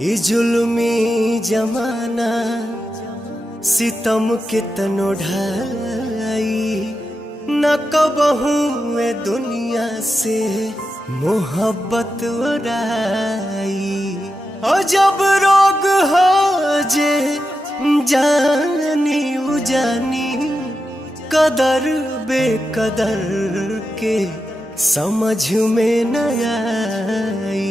ई जुल्मी जमाना सितम कितनो ढाई, न कबहू ए दुनिया से मोहब्बत उड़ाई। और जब रोग हो जे जानी उजानी, कदर बेकदर के समझ में न आई।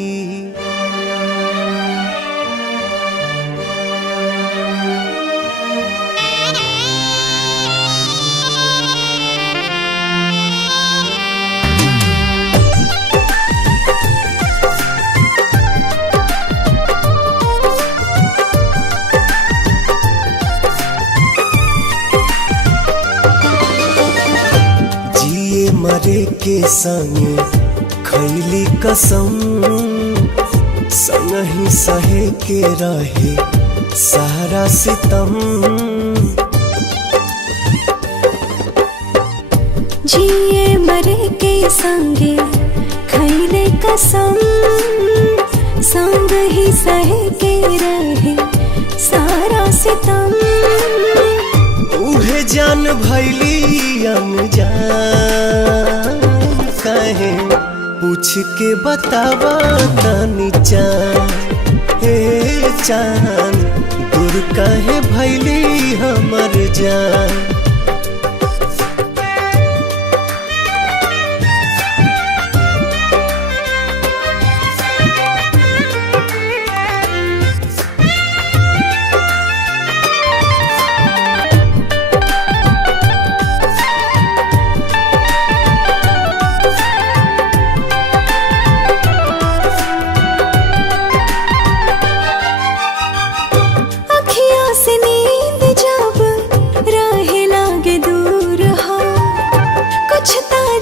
मरे के संगे खैली कसम, संग ही सहे के रहे सारा सितम। जिए मरे के संगे खैले कसम, संग ही सहे के रहे सारा सितम। उहे जान भैली अनजान, कहे पूछ के बतावा तनी चान। हे चान दूर कहे भैली हमर जान।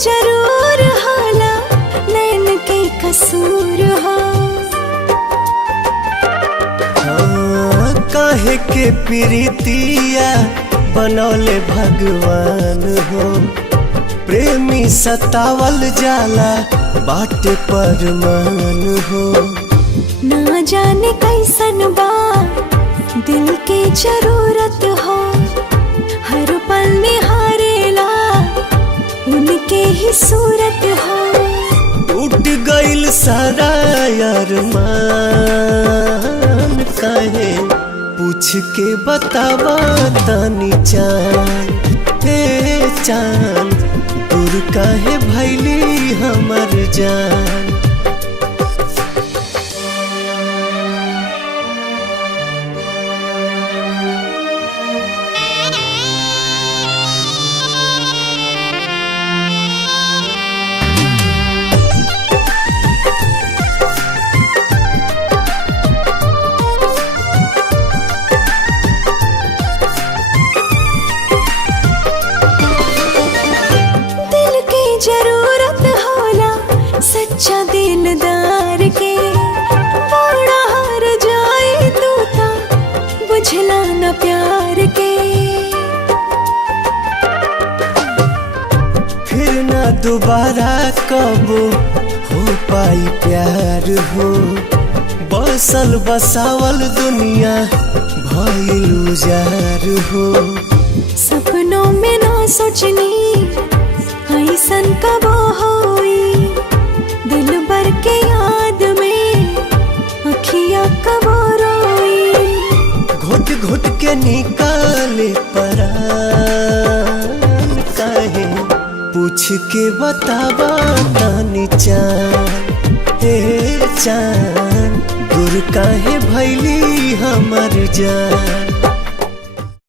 जरूर होला नैन के कसूर हो। काहे के प्रीतिया बनौले भगवान हो, प्रेमी सतावल जाला बाटे परमान हो। ना जाने कैसन बा दिल के जरूरत हो, हर पल निहारेला उनके ही सूरत हो। टूट गइल सारा अरमान, काहे पूछ के बतावा तनी चान। हे चान दूर काहे भैली हमर जान। जरूरत होला सच्चा दिलदार के, बड़ा हार जाए तू ता बुझला न प्यार के। फिर न दोबारा कबो हो पाई प्यार हो, बसल बसावल दुनिया भइल उजार हो। सपनों में ना सोचनी ऐसन कब होई, दिल भर के याद में अखियाँ कब रोई। घुट घुट के निकाले परान, काहे पूछ के बतावा तनी चान। हे चान दूर काहे भैली हमर जान।